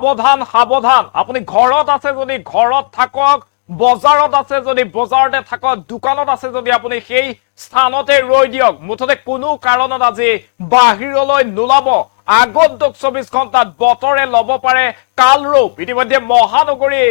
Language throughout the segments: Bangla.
সাৱধান সাৱধান। আপুনি ঘৰত আছে যদি ঘৰত থাকক বজাৰত আছে যদি বজাৰতে থাকক দোকানত আছে যদি আপুনি সেই স্থানতে ৰৈ দিয়ক। মুঠতে কোনো কাৰণত আজি বাহিৰলৈ নোলাব। আগন্তুক চৌবিশ ঘণ্টাত বতৰে ল'ব পাৰে কাল ৰূপ। ইতিমধ্যে মহানগৰী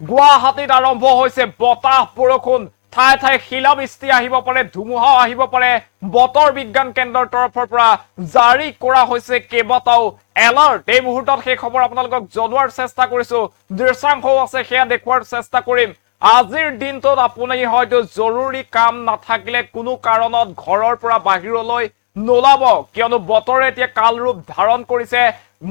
গুৱাহাটীত আৰম্ভ হৈছে বতাহ বৰষুণ। ঠায়ে ঠায়ে শিলাবৃষ্টি আহিব পাৰে ধুমুহাও আহিব পাৰে। বতৰ বিজ্ঞান কেন্দ্ৰৰ তৰফৰ পৰা জাৰি কৰা হৈছে কেইবাটাও এলাৰ্ট এই মুহূৰ্তত সেই খবৰ আপোনালোকক জনোৱাৰ চেষ্টা কৰিছো। দৃশ্যাংশও আছে সেয়া দেখুওৱাৰ চেষ্টা কৰিম। আজিৰ দিনটোত আপুনি হয়তো জৰুৰী কাম নাথাকিলে কোনো কাৰণত ঘৰৰ পৰা বাহিৰলৈ নোলাব। কিয়নো বতৰে এতিয়া কাল ৰূপ ধাৰণ কৰিছে।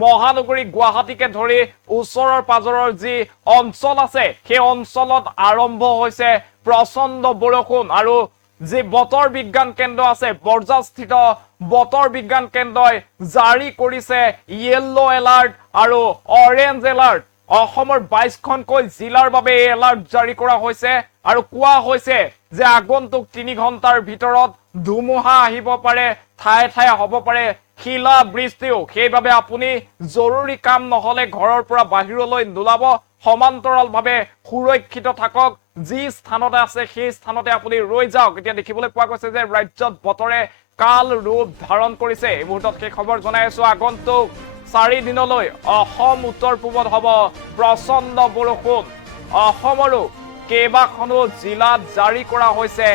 মহানগৰী গুৱাহাটীকে ধৰি ওচৰৰ পাজৰৰ যি অঞ্চল আছে সেই অঞ্চলত আৰম্ভ হৈছে প্ৰচণ্ড বৰষুণ। আৰু যি বতৰ বিজ্ঞান কেন্দ্ৰ আছে বৰ্জাস্থিত বতৰ বিজ্ঞান কেন্দ্ৰই জাৰি কৰিছে য়েল্ল' এলাৰ্ট আৰু অৰেঞ্জ এলাৰ্ট অসমৰ বাইশখনকৈ জিলাৰ বাবে এই এলাৰ্ট জাৰি কৰা হৈছে আৰু কোৱা হৈছে যে আগন্তুক তিনি ঘণ্টাৰ ভিতৰত ধুমুহা আহিব পাৰে ঠায়ে ঠায়ে হ'ব পাৰে শিলা বৃষ্টিও সেইবাবে আপুনি জৰুৰী কাম নহলে ঘৰৰ পৰা বাহিৰলৈ নোলাব সমান্তৰালভাৱে সুৰক্ষিত থাকক। যি স্থানতে আছে সেই স্থানতে আপুনি ৰৈ যাওক। এতিয়া দেখিবলৈ পোৱা গৈছে যে ৰাজ্যত বতৰে কাল ৰূপ ধাৰণ কৰিছে। এই মুহূৰ্তত সেই খবৰ জনাই আছো আগন্তুক চাৰি দিনলৈ অসম, উত্তৰ পূবত হ'ব প্ৰচণ্ড বৰষুণ। অসমৰো কেইবাখনো জিলাত জাৰি কৰা হৈছে।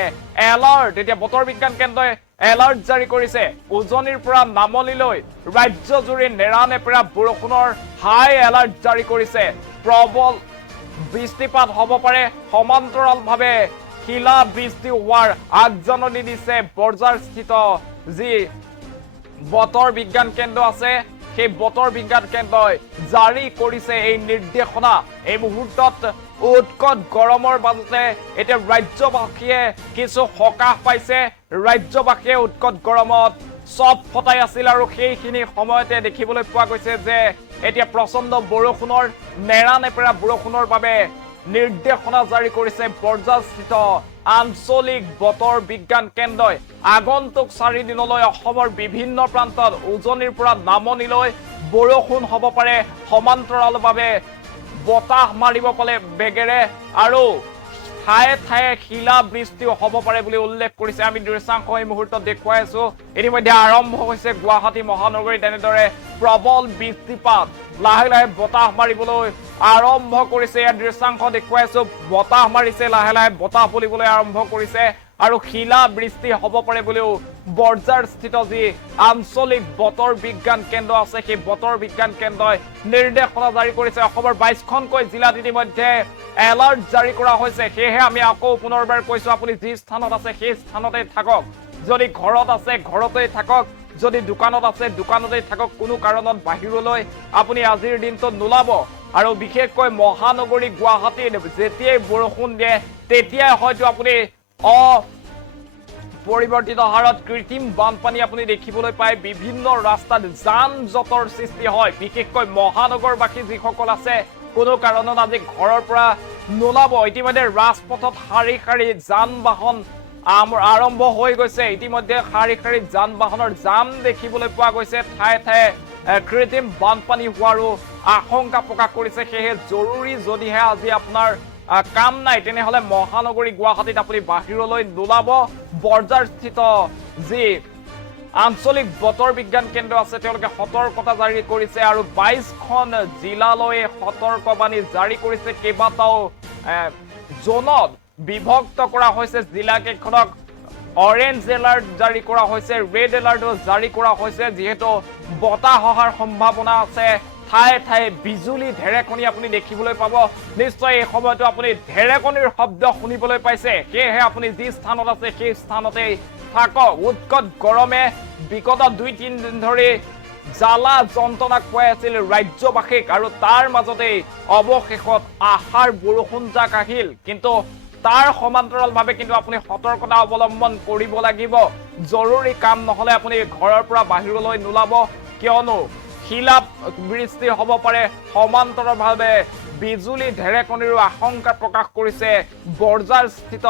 এলাৰ্ট, এতিয়া বতৰ বিজ্ঞান কেন্দ্ৰই এলাৰ্ট জাৰি কৰিছে। উজনিৰ পৰা নামনিলৈ ৰাজ্যজুৰি নেৰানেপেৰা বৰষুণৰ হাই এলাৰ্ট জাৰি কৰিছে। প্ৰবল বৃষ্টিপাত হ'ব পাৰে। সমান্তৰালভাৱে শিলা বৃষ্টি হোৱাৰ আগজাননী দিছে বৰ্জাৰস্থিত যি বতৰ বিজ্ঞান কেন্দ্ৰ আছে, সেই বতৰ বিজ্ঞান কেন্দ্ৰই জাৰি কৰিছে এই নিৰ্দেশনা। এই মুহূৰ্তত উৎকট গৰমৰ মাজতে এতিয়া ৰাজ্যবাসীয়ে কিছু সকাহ পাইছে। ৰাজ্যবাসীয়ে উৎকট গৰমত চব ফটাই আছিল আৰু সেইখিনি সময়তে দেখিবলৈ পোৱা গৈছে যে এতিয়া প্ৰচণ্ড বৰষুণৰ নেৰানেপেৰা বৰষুণৰ বাবে নিৰ্দেশনা জাৰি কৰিছে বৰ্জাস্থিত আঞ্চলিক বতৰ বিজ্ঞান কেন্দ্ৰই। আগন্তুক চাৰিদিনলৈ অসমৰ বিভিন্ন প্ৰান্তত উজনিৰ পৰা নামনিলৈ বৰষুণ হ'ব পাৰে। সমান্তৰালভাৱে বতাহ মাৰিব পাৰে বেগেৰে আৰু ঠায়ে ঠায়ে শিলা বৃষ্টিও হ'ব পাৰে বুলি উল্লেখ কৰিছে। আমি দৃশ্যাংশ এই মুহূৰ্তত দেখুৱাই আছো ইতিমধ্যে আৰম্ভ হৈছে গুৱাহাটী মহানগৰীত এনেদৰে প্ৰবল বৃষ্টিপাত। লাহে লাহে বতাহ মাৰিবলৈ আৰম্ভ কৰিছে। ইয়াৰ দৃশ্যাংশ দেখুৱাই আছোঁ বতাহ মাৰিছে, লাহে লাহে বতাহ বুলিবলৈ আৰম্ভ কৰিছে। আৰু শিলা বৃষ্টি হ'ব পাৰে বুলিও বৰ্জাৰ স্থিত যি আঞ্চলিক বতৰ বিজ্ঞান কেন্দ্ৰ আছে, সেই বতৰ বিজ্ঞান কেন্দ্ৰই নিৰ্দেশনা জাৰি কৰিছে। অসমৰ বাইশখনকৈ জিলাত ইতিমধ্যে এলাৰ্ট জাৰি কৰা হৈছে। সেয়েহে আমি আকৌ পুনৰবাৰ কৈছো, আপুনি যি স্থানত আছে, সেই স্থানতে থাকক। যদি ঘৰত আছে ঘৰতেই থাকক। যদি দোকানত আছে, দোকানতেই থাকক। কোনো কাৰণত বাহিৰলৈ আপুনি আজিৰ দিনটোত নোলাব। আৰু বিশেষকৈ মহানগৰী গুৱাহাটীত যেতিয়াই বৰষুণ দিয়ে, তেতিয়াই হয়তো আপুনি অ পৰিৱৰ্তিত হাৰত কৃত্ৰিম বানপানী আপুনি দেখিবলৈ পায়। বিভিন্ন ৰাস্তাত যান জঁটৰ সৃষ্টি হয়। বিশেষকৈ মহানগৰবাসী যিসকল আছে, কোনো কাৰণত আজি ঘৰৰ পৰা নোলাব। ইতিমধ্যে ৰাজপথত শাৰী শাৰী যান বাহন আৰম্ভ হৈ গৈছে। ইতিমধ্যে শাৰী শাৰী যান বাহনৰ জাম দেখিবলৈ পোৱা গৈছে। ঠায়ে ঠায়ে কৃত্ৰিম বানপানী হোৱাৰো আশংকা প্ৰকাশ কৰিছে। সেয়েহে জৰুৰী যদিহে আজি আপোনাৰ কাম নাই। তেনেহলে মহানগৰী গুৱাহাটীত আপুনি বাহিৰলৈ নোলাব। বৰ্জাৰস্থিত যি আঞ্চলিক বতৰ বিজ্ঞান কেন্দ্ৰ আছে, তেওঁলোকে সতৰ্কতা জাৰি কৰিছে আৰু বাইশখন জিলালৈ সতৰ্কবাণী জাৰি কৰিছে। কেইবাটাও জোনত বিভক্ত কৰা হৈছে। জিলাকেইখনক অৰেঞ্জ এলাৰ্ট জাৰি কৰা হৈছে, ৰেড এলাৰ্টো জাৰি কৰা হৈছে। যিহেতু বতাহ অহাৰ সম্ভাৱনা আছে ঠায়ে ঠায়ে বিজুলী ঢেৰেকণি আপুনি দেখিবলৈ পাব। নিশ্চয় এই সময়তো আপুনি ঢেৰেকণিৰ শব্দ শুনিবলৈ পাইছে। সেয়েহে আপুনি যি স্থানত আছে সেই স্থানতেই থাকক। উৎকট গৰমে বিগত দুই তিনিদিন ধৰি জ্বালা যন্ত্ৰণা খুৱাই আছিল ৰাজ্যবাসীক আৰু তাৰ মাজতেই অৱশেষত আশাৰ বৰষুণ জাক আহিল। কিন্তু তাৰ সমান্তৰালভাৱে কিন্তু আপুনি সতৰ্কতা অৱলম্বন কৰিব লাগিব। জৰুৰী কাম নহলে আপুনি ঘৰৰ পৰা বাহিৰলৈ নোলাব। কিয়নো শিলা বৃষ্টি হ'ব পাৰে। সমান্তৰালভাৱে বিজুলী ঢেৰেকণিৰো আশংকা প্ৰকাশ কৰিছে বৰ্জাৰ স্থিত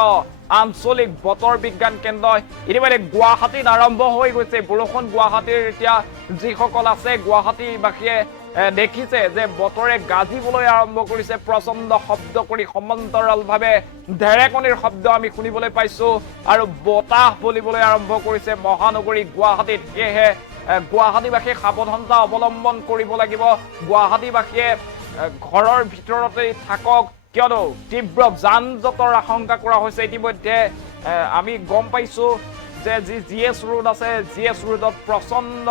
আঞ্চলিক বতৰ বিজ্ঞান কেন্দ্ৰই ইতিমধ্যে গুৱাহাটীত আৰম্ভ হৈ গৈছে বৰষুণ। গুৱাহাটীৰ এতিয়া যিসকল আছে, গুৱাহাটীবাসীয়ে দেখিছে যে বতৰে গাজিবলৈ আৰম্ভ কৰিছে। প্ৰচণ্ড শব্দ কৰি সমান্তৰালভাৱে ঢেৰেকনিৰ শব্দ আমি শুনিবলৈ পাইছো। আৰু বতাহ বলিবলৈ আৰম্ভ কৰিছে মহানগৰী গুৱাহাটীত। সেয়েহে গুৱাহাটীবাসীয়ে সাৱধানতা অৱলম্বন কৰিব লাগিব। গুৱাহাটীবাসীয়ে ঘৰৰ ভিতৰতেই থাকক কিয়নো তীব্ৰ যান জঁটৰ আশংকা কৰা হৈছে। ইতিমধ্যে আমি গম পাইছো যে যি জি এছ ৰোড আছে জি এছ ৰোডত প্ৰচণ্ড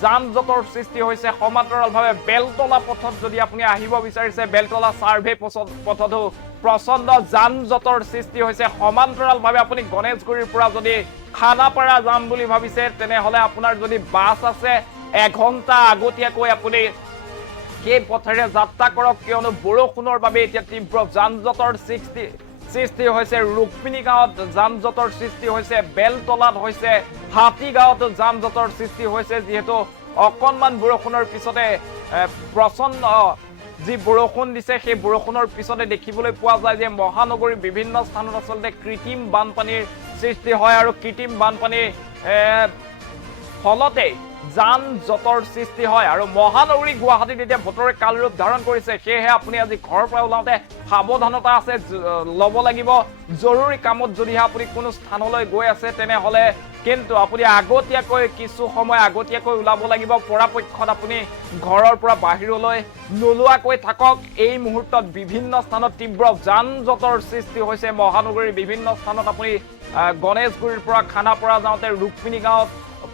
যান জঁটৰ সৃষ্টি হৈছে সমান্তৰালভাৱে বেলতলা পথত যদি আপুনি আহিব বিচাৰিছে বেলতলা ছাৰ্ভে পথত- পথতো প্ৰচণ্ড যান জঁটৰ সৃষ্টি হৈছে সমান্তৰালভাৱে আপুনি গণেশগুৰিৰ পৰা যদি খানাপাৰা যাম বুলি ভাবিছে তেনেহ'লে আপোনাৰ যদি বাছ আছে এঘণ্টা আগতীয়াকৈ আপুনি সেই পথেৰে যাত্ৰা কৰক কিয়নো বৰষুণৰ বাবে এতিয়া তীব্ৰ যান জঁটৰ সৃষ্টি সৃষ্টি হৈছে ৰুক্মিণী গাঁৱত যান জঁটৰ সৃষ্টি হৈছে বেলতলাত হৈছে হাতীগাঁৱত যান জঁটৰ সৃষ্টি হৈছে যিহেতু অকণমান বৰষুণৰ পিছতে প্ৰচণ্ড যি বৰষুণ দিছে সেই বৰষুণৰ পিছতে দেখিবলৈ পোৱা যায় যে মহানগৰীৰ বিভিন্ন স্থানত আচলতে কৃত্ৰিম বানপানীৰ সৃষ্টি হয় আৰু কৃত্ৰিম বানপানী এ, ফলতে যান জঁটৰ সৃষ্টি হয় আৰু মহানগৰী গুৱাহাটীত এতিয়া বতৰে কাল ৰূপ ধাৰণ কৰিছে। সেয়েহে আপুনি আজি ঘৰৰ পৰা ওলাওঁতে সাৱধানতা আছে ল'ব লাগিব। জৰুৰী কামত যদিহে আপুনি কোনো স্থানলৈ গৈ আছে তেনেহ'লে কিন্তু আপুনি আগতীয়াকৈ কিছু সময় আগতীয়াকৈ ওলাব লাগিব। পৰাপক্ষত আপুনি ঘৰৰ পৰা বাহিৰলৈ নোলোৱাকৈ থাকক। এই মুহূৰ্তত বিভিন্ন স্থানত তীব্ৰ যান জঁটৰ সৃষ্টি হৈছে। মহানগৰীৰ বিভিন্ন স্থানত আপুনি গণেশগুৰিৰ পৰা খানাপাৰা যাওঁতে ৰুক্মিণী গাঁৱত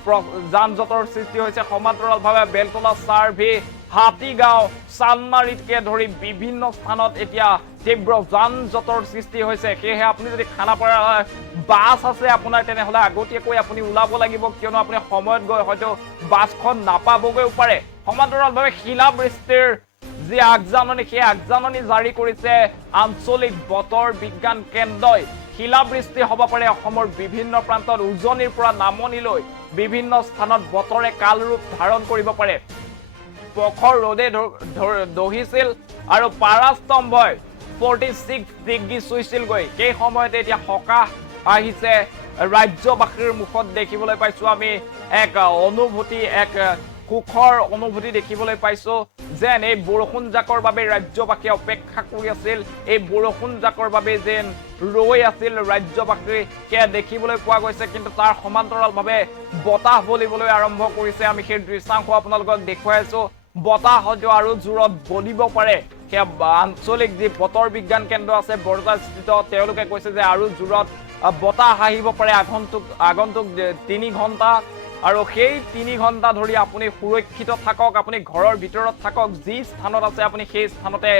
প্ৰ- যান সৃষ্টি হৈছে। সমান্তৰালভাৱে বেলতলা, চাৰ্ভে, হাতীগাঁও, চানমাৰীতকে ধৰি বিভিন্ন স্থানত এতিয়া তীব্ৰ যান জঁটৰ সৃষ্টি হৈছে। সেয়েহে আপুনি যদি খানাপাৰা বাছ আছে আপোনাৰ, তেনেহ'লে আগতীয়াকৈ আপুনি ওলাব লাগিব। কিয়নো আপুনি সময়ত গৈ হয়তো বাছখন নাপাবগৈও পাৰে। সমান্তৰালভাৱে শিলাবৃষ্টিৰ যি আগজাননী, সেই আগজাননী জাৰি কৰিছে আঞ্চলিক বতৰ বিজ্ঞান কেন্দ্ৰই। শিলাবৃষ্টি হ'ব পাৰে অসমৰ বিভিন্ন প্ৰান্তত উজনিৰ পৰা নামনিলৈ বিভিন্ন স্থানত বতৰে কাল ৰূপ ধাৰণ কৰিব পাৰে। প্ৰখৰ ৰ'দে দহিছিল আৰু পাৰাস্তম্ভই ফৰ্টি ছিক্স ডিগ্ৰী চুইছিলগৈ। সেই সময়তে এতিয়া সকাহ আহিছে। ৰাজ্যবাসীৰ মুখত দেখিবলৈ পাইছো আমি এক অনুভূতি এক সুখৰ অনুভূতি দেখিবলৈ পাইছো। যেন এই বৰষুণ জাকৰ বাবে ৰাজ্যবাসীয়ে অপেক্ষা কৰি আছিল, এই বৰষুণ জাকৰ বাবে যেন ৰৈ আছিল ৰাজ্যবাসী সেয়া দেখিবলৈ পোৱা গৈছে, কিন্তু তাৰ সমান্তৰালভাৱে বতাহ বলিবলৈ আৰম্ভ কৰিছে। আমি সেই দৃশ্যাংশ আপোনালোকক দেখুৱাই আছো। বতাহ হয়তো আৰু জোৰত বলিব পাৰে। সেয়া আঞ্চলিক যি বতৰ বিজ্ঞান কেন্দ্ৰ আছে বৰজাস্থিত তেওঁলোকে কৈছে যে আৰু জোৰত বতাহ আহিব পাৰে। আগন্তুক আগন্তুক তিনি ঘণ্টা আৰু সেই তিনি ঘণ্টা ধৰি আপুনি সুৰক্ষিত থাকক আপুনি ঘৰৰ ভিতৰত থাকক যি স্থানত আছে আপুনি সেই স্থানতে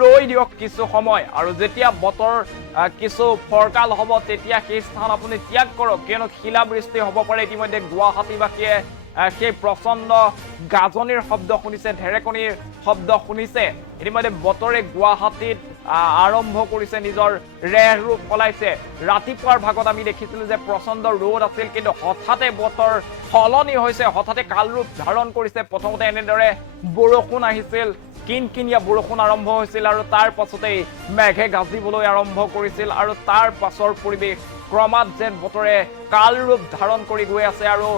ৰৈ দিয়ক কিছু সময়। আৰু যেতিয়া বতৰ কিছু ফৰকাল হ'ব তেতিয়া সেই স্থান আপুনি ত্যাগ কৰক। কিয়নো শিলাবৃষ্টি হ'ব পাৰে ইতিমধ্যে গুৱাহাটীবাসীয়ে সেই প্ৰচণ্ড গাজনিৰ শব্দ শুনিছে, ঢেৰেকনিৰ শব্দ শুনিছে। ইতিমধ্যে বতৰে গুৱাহাটীত আৰম্ভ কৰিছে, নিজৰ ৰেহ ৰূপ সলাইছে। ৰাতিপুৱাৰ ভাগত আমি দেখিছিলোঁ যে প্ৰচণ্ড ৰ'দ আছিল, কিন্তু হঠাতে বতৰ সলনি হৈছে, হঠাতে কাল ৰূপ ধাৰণ কৰিছে। প্ৰথমতে এনেদৰে বৰষুণ আহিছিল কিনকিনীয়া বৰষুণ আৰম্ভ হৈছিল আৰু তাৰ পাছতেই মেঘে গাজিবলৈ আৰম্ভ কৰিছিল আৰু তাৰ পাছৰ পৰিৱেশ ক্ৰমাৎ যেন বতৰে কাল ৰূপ ধাৰণ কৰি গৈ আছে আৰু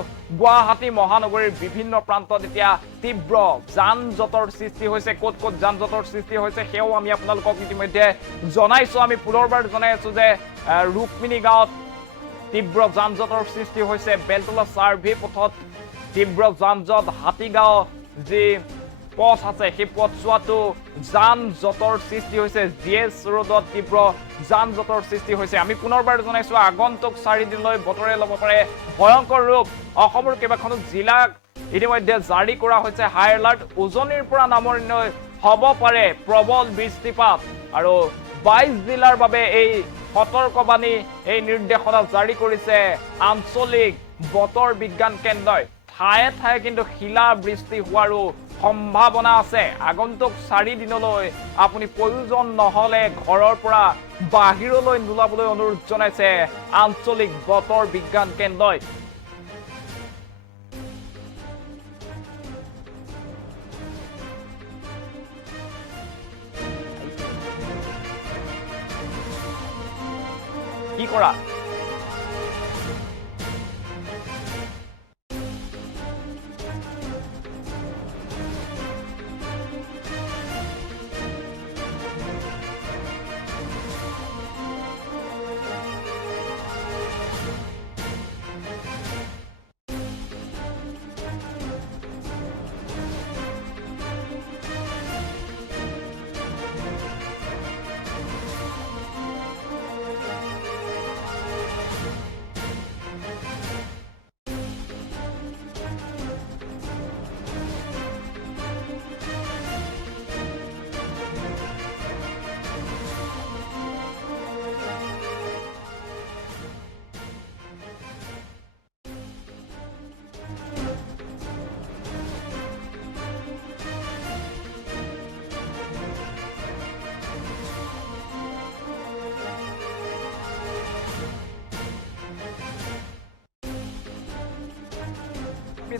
গুৱাহাটী মহানগৰীৰ বিভিন্ন প্ৰান্তত এতিয়া তীব্ৰ যান জঁটৰ সৃষ্টি হৈছে। ক'ত ক'ত যান জঁটৰ সৃষ্টি হৈছে সেয়াও আমি আপোনালোকক ইতিমধ্যে জনাইছো। আমি পুনৰবাৰ জনাই আছো যে ৰুক্মিণী গাঁৱত তীব্ৰ যান জঁটৰ সৃষ্টি হৈছে। বেলতলা চাৰ্ভে পথত তীব্ৰ যান জঁট হাতীগাঁও যি পথ আছে, সেই পথছোৱাতো যান জঁটৰ সৃষ্টি হৈছে জি এছ ৰোডত তীব্ৰ যান জঁটৰ সৃষ্টি হৈছে। আমি পুনৰবাৰ জনাইছো, আগন্তুক চাৰিদিনলৈ বতৰে ল'ব পাৰে, ভয়ংকৰ ৰূপ। অসমৰ কেইবাখনো জিলাক ইতিমধ্যে জাৰি কৰা হৈছে হাই এলাৰ্ট উজনিৰ পৰা নামনিলৈ হ'ব পাৰে, প্ৰবল বৃষ্টিপাত। আৰু বাইছ জিলাৰ বাবে এই সতৰ্কবাণী, এই নিৰ্দেশনা জাৰি কৰিছে আঞ্চলিক বতৰ বিজ্ঞান কেন্দ্ৰই। ঠায়ে ঠায়ে কিন্তু শিলা বৃষ্টি হোৱাৰো সম্ভাৱনা আছে। আগন্তুক চাৰি দিনলৈ আপুনি প্ৰয়োজন নহ'লে ঘৰৰ পৰা বাহিৰলৈ নোলাবলৈ অনুৰোধ জনাইছে আঞ্চলিক বতৰ বিজ্ঞান কেন্দ্ৰই। কি কৰা?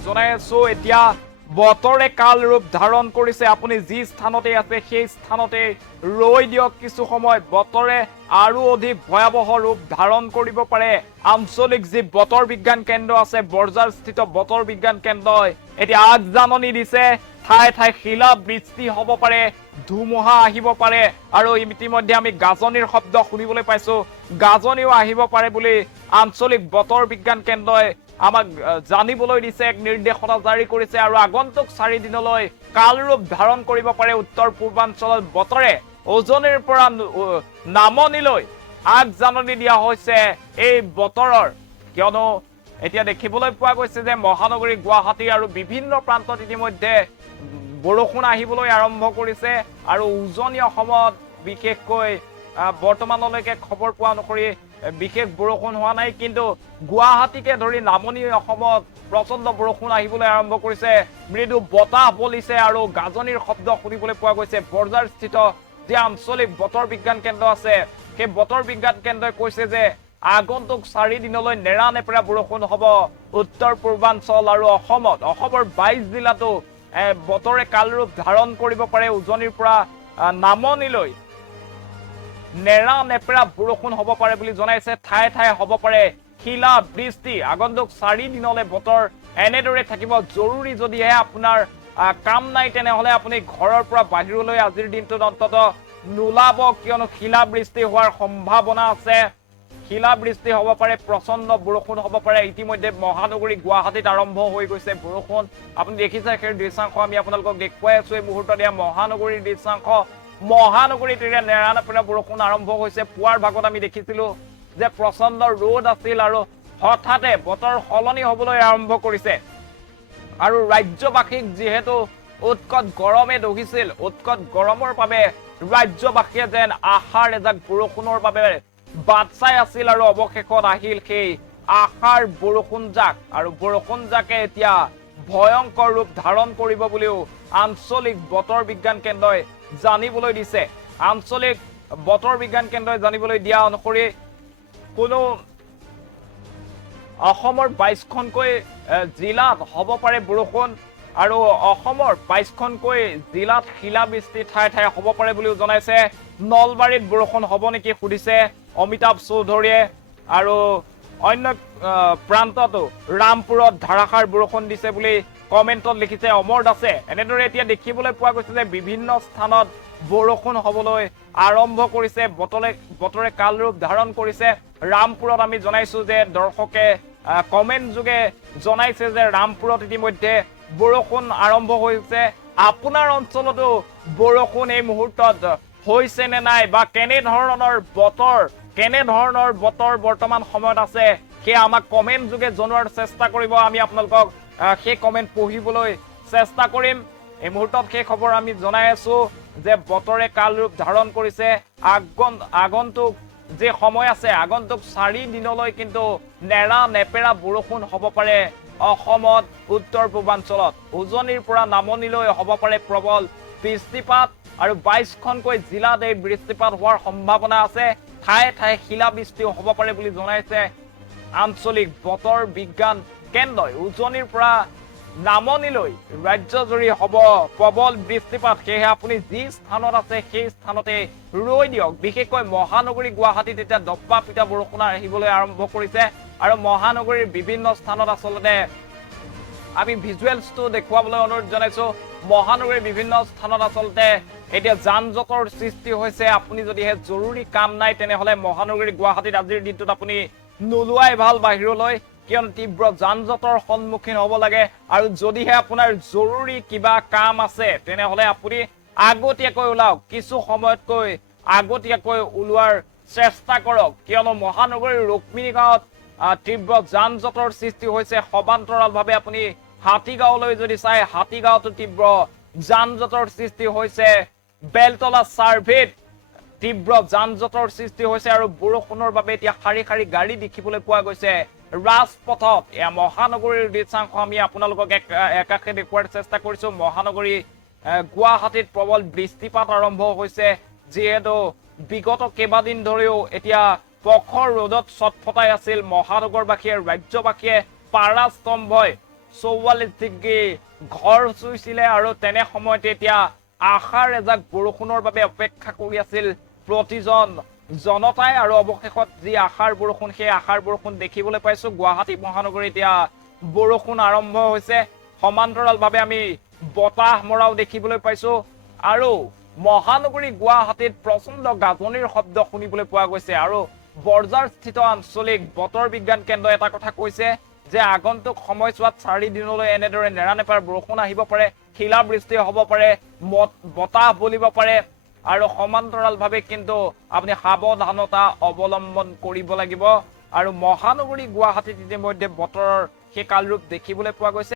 জনাই আছো। এতিয়া বতৰে কাল ৰূপ ধাৰণ কৰিছে। আপুনি যি স্থানতে আছে, সেই স্থানতে ৰৈ দিয়ক। কিছু সময় বতৰে আৰু অধিক ভয়াৱহ ৰূপ ধাৰণ কৰিব পাৰে। আঞ্চলিক যি বতৰ বিজ্ঞান কেন্দ্ৰ আছে, বৰজাৰস্থিত বতৰ বিজ্ঞান কেন্দ্ৰই এতিয়া আগজাননী দিছে। ঠাই ঠাই শিলা বৃষ্টি হ'ব পাৰে, ধুমুহা আহিব পাৰে। আৰু ইতিমধ্যে আমি গাজনিৰ শব্দ শুনিবলৈ পাইছো। গাজনিও আহিব পাৰে বুলি আঞ্চলিক বতৰ বিজ্ঞান কেন্দ্ৰই আমাক জানিবলৈ দিছে, এক নিৰ্দেশনা জাৰি কৰিছে আৰু আগন্তুক চাৰি দিনলৈ কালৰূপ ধাৰণ কৰিব পাৰে উত্তৰ পূৰ্বাঞ্চলত বতৰে। উজনিৰ পৰা নামনিলৈ আগজাননী দিয়া হৈছে এই বতৰৰ। কিয়নো এতিয়া দেখিবলৈ পোৱা গৈছে যে মহানগৰী গুৱাহাটী আৰু বিভিন্ন প্ৰান্তত ইতিমধ্যে বৰষুণ আহিবলৈ আৰম্ভ কৰিছে আৰু উজনি অসমত বিশেষকৈ বৰ্তমানলৈকে খবৰ পোৱা অনুসৰি বিশেষ বৰষুণ হোৱা নাই, কিন্তু গুৱাহাটীকে ধৰি নামনি অসমত প্ৰচণ্ড বৰষুণ আহিবলৈ আৰম্ভ কৰিছে। মৃদু বতাহ বলিছে আৰু গাজনিৰ শব্দ শুনিবলৈ পোৱা গৈছে। বৰজাৰস্থিত যি আঞ্চলিক বতৰ বিজ্ঞান কেন্দ্ৰ আছে, সেই বতৰ বিজ্ঞান কেন্দ্ৰই কৈছে যে আগন্তুক চাৰি দিনলৈ নেৰানেপেৰা বৰষুণ হ'ব। উত্তৰ, পূৰ্বাঞ্চল আৰু অসমত, অসমৰ বাইশ জিলাতো বতৰে কালৰূপ ধাৰণ কৰিব পাৰে। উজনিৰ পৰা নামনিলৈ নেৰা নেপেৰা বৰষুণ হ'ব পাৰে বুলি জনাইছে ঠায়ে ঠায়ে হ'ব পাৰে। শিলা বৃষ্টি আগন্তুক চাৰি দিনলৈ বতৰ এনেদৰে থাকিব। জৰুৰী যদিহে আপোনাৰ কাম নাই তেনেহলে আপুনি ঘৰৰ পৰা বাহিৰলৈ আজিৰ দিনটোত অন্তত নোলাব কিয়নো শিলা বৃষ্টি হোৱাৰ সম্ভাৱনা আছে। শিলা বৃষ্টি হ'ব পাৰে প্ৰচণ্ড বৰষুণ হ'ব পাৰে। ইতিমধ্যে মহানগৰী গুৱাহাটীত আৰম্ভ হৈ গৈছে বৰষুণ। আপুনি দেখিছে সেই দৃশ্যাংশ আমি আপোনালোকক দেখুৱাই আছো। এই মুহূৰ্তত এয়া মহানগৰীৰ দৃশ্যাংশ। মহানগৰীত এতিয়া বৰষুণ আৰম্ভ হৈছে। পুৱাৰ ভাগত আমি দেখিছিলো যে প্ৰচণ্ড ৰ'দ আছিল আৰু হঠাতে বতৰ সলনি হ'বলৈ আৰম্ভ কৰিছে। আৰু ৰাজ্যবাসীক যিহেতু উৎকট গৰমে দহিছিল, উৎকট গৰমৰ বাবে ৰাজ্যবাসীয়ে যেন আশাৰ এজাক বৰষুণৰ বাবে বাট চাই আছিল আৰু অৱশেষত আহিল সেই আশাৰ বৰষুণ জাক। আৰু বৰষুণ জাকে এতিয়া ভয়ংকৰ ৰূপ ধাৰণ কৰিব বুলিও আঞ্চলিক বতৰ বিজ্ঞান কেন্দ্ৰই জানিবলৈ দিছে। আঞ্চলিক বতৰ বিজ্ঞান কেন্দ্ৰই জানিবলৈ দিয়া অনুসৰি কোনো অসমৰ বাইশখনকৈ এ, জিলাত হ'ব পাৰে বৰষুণ আৰু অসমৰ বাইশখনকৈ জিলাত শিলাবৃষ্টি ঠায়ে ঠায়ে হ'ব পাৰে বুলিও জনাইছে। নলবাৰীত বৰষুণ হ'ব নেকি সুধিছে অমিতাভ চৌধুৰীয়ে আৰু অন্য প্ৰান্ততো ৰামপুৰত ধাৰাসাৰ বৰষুণ দিছে বুলি কমেণ্টত লিখিছে, অমৰ দাসে, এনেদৰে এতিয়া দেখিবলৈ পোৱা গৈছে যে বিভিন্ন স্থানত বৰষুণ হ'বলৈ আৰম্ভ কৰিছে বতৰে বতৰে কালৰূপ ধাৰণ কৰিছে। ৰামপুৰত আমি জনাইছো যে দৰ্শকে কমেণ্ট যোগে জনাইছে যে ৰামপুৰত ইতিমধ্যে বৰষুণ আৰম্ভ হৈছে। আপোনাৰ অঞ্চলতো বৰষুণ এই মুহূৰ্তত হৈছে নে নাই বা কেনেধৰণৰ বতৰ কেনেধৰণৰ বতৰ বৰ্তমান সময়ত আছে, সেয়া আমাক কমেণ্ট যোগে জনোৱাৰ চেষ্টা কৰিব। আমি আপোনালোকক সেই কমেণ্ট পঢ়িবলৈ চেষ্টা কৰিম। এই মুহূৰ্তত সেই খবৰ আমি জনাই আছো যে বতৰে কাল ৰূপ ধাৰণ কৰিছে। আগন, আগন্তুক যে সময় আছে, আগন্তুক চাৰি দিনলৈ কিন্তু নেৰা নেপেৰা বৰষুণ হ'ব পাৰে। অসমত, উত্তৰ পূৰ্বাঞ্চলত উজনিৰ পৰা নামনিলৈ হ'ব পাৰে প্ৰবল বৃষ্টিপাত আৰু বাইশখনকৈ জিলাত এই বৃষ্টিপাত হোৱাৰ সম্ভাৱনা আছে। ঠায়ে ঠায়ে শিলাবৃষ্টিও হ'ব পাৰে বুলি জনাইছে। আঞ্চলিক বতৰ বিজ্ঞান কেন্দ্ৰই উজনিৰ পৰা নামনিলৈ ৰাজ্যজুৰি হ'ব। প্ৰবল বৃষ্টিপাত, সেয়েহে আপুনি যি স্থানত আছে সেই স্থানতে ৰৈ দিয়ক। বিশেষকৈ মহানগৰী গুৱাহাটীত এতিয়া দব্বা পিটা বৰষুণ আহিবলৈ আৰম্ভ কৰিছে আৰু মহানগৰীৰ বিভিন্ন স্থানত আচলতে আমি ভিজুৱেলছটো দেখুৱাবলৈ অনুৰোধ জনাইছো। মহানগৰীৰ বিভিন্ন স্থানত আচলতে এতিয়া যান সৃষ্টি হৈছে। আপুনি যদিহে জৰুৰী কাম নাই, তেনেহলে মহানগৰী গুৱাহাটীত আজিৰ দিনটোত আপুনি নোলোৱাই ভালো বাহিৰলৈ। কিয়নো তীব্ৰ যান জঁটৰ সন্মুখীন হ'ব লাগে। আৰু যদিহে আপোনাৰ জৰুৰী কিবা কাম আছে, তেনেহলে আপুনি আগতীয়াকৈ ওলাওক। কিছু সময়তকৈ আগতীয়াকৈ ওলোৱাৰ চেষ্টা কৰক। কিয়নো মহানগৰীৰ ৰুক্মিণী গাঁৱত তীব্ৰ যান জঁটৰ সৃষ্টি হৈছে। সমান্তৰালভাৱে আপুনি হাতীগাঁৱলৈ যদি চাই হাতীগাঁৱতো তীব্ৰ যান জঁটৰ সৃষ্টি হৈছে। বেলতলা চাৰ্ভেত তীব্ৰ যান জঁটৰ সৃষ্টি হৈছে আৰু বৰষুণৰ বাবে এতিয়া শাৰী শাৰী গাড়ী দেখিবলৈ পোৱা গৈছে। ৰাজপথত মহানগৰীৰ দৃশ্যাংশ। আমি আপোনালোকক এক একাষে দেখুওৱাৰ চেষ্টা কৰিছো। মহানগৰী গুৱাহাটীত প্ৰবল বৃষ্টিপাত আৰম্ভ হৈছে যিহেতু বিগত কেইবাদিন ধৰিও এতিয়া প্ৰখৰ ৰ'দত ছটফটাই আছিল মহানগৰবাসীয়ে ৰাজ্যবাসীয়ে পাৰা স্তম্ভই চৌৱাল্লিছ ডিগ্ৰী ঘৰ চুইছিলে আৰু তেনে সময়তে এতিয়া আশাৰ এজাক বৰষুণৰ বাবে অপেক্ষা কৰি আছিল প্ৰতিজন জনতাই আৰু অৱশেষত যি আশাৰ বৰষুণ, সেই আশাৰ বৰষুণ দেখিবলৈ পাইছো। গুৱাহাটী মহানগৰী এতিয়া বৰষুণ আৰম্ভ হৈছে। সমান্তৰালভাৱে আমি বতাহ মৰাও দেখিবলৈ পাইছো। আৰু মহানগৰী গুৱাহাটীত প্ৰচণ্ড গাজনিৰ শব্দ শুনিবলৈ পোৱা গৈছে। আৰু বৰজাৰস্থিত আঞ্চলিক বতৰ বিজ্ঞান কেন্দ্ৰই এটা কথা কৈছে যে আগন্তুক সময়ছোৱাত চাৰি দিনলৈ এনেদৰে নেৰানেপেৰা বৰষুণ আহিব পাৰে, শিলাবৃষ্টি হ'ব পাৰে মত- বতাহ বলিব পাৰে। আৰু সমান্তৰালভাৱে কিন্তু আপুনি সাৱধানতা অৱলম্বন কৰিব লাগিব। আৰু মহানগৰী গুৱাহাটীত ইতিমধ্যে বতৰৰ সেই কালৰূপ দেখিবলৈ পোৱা গৈছে।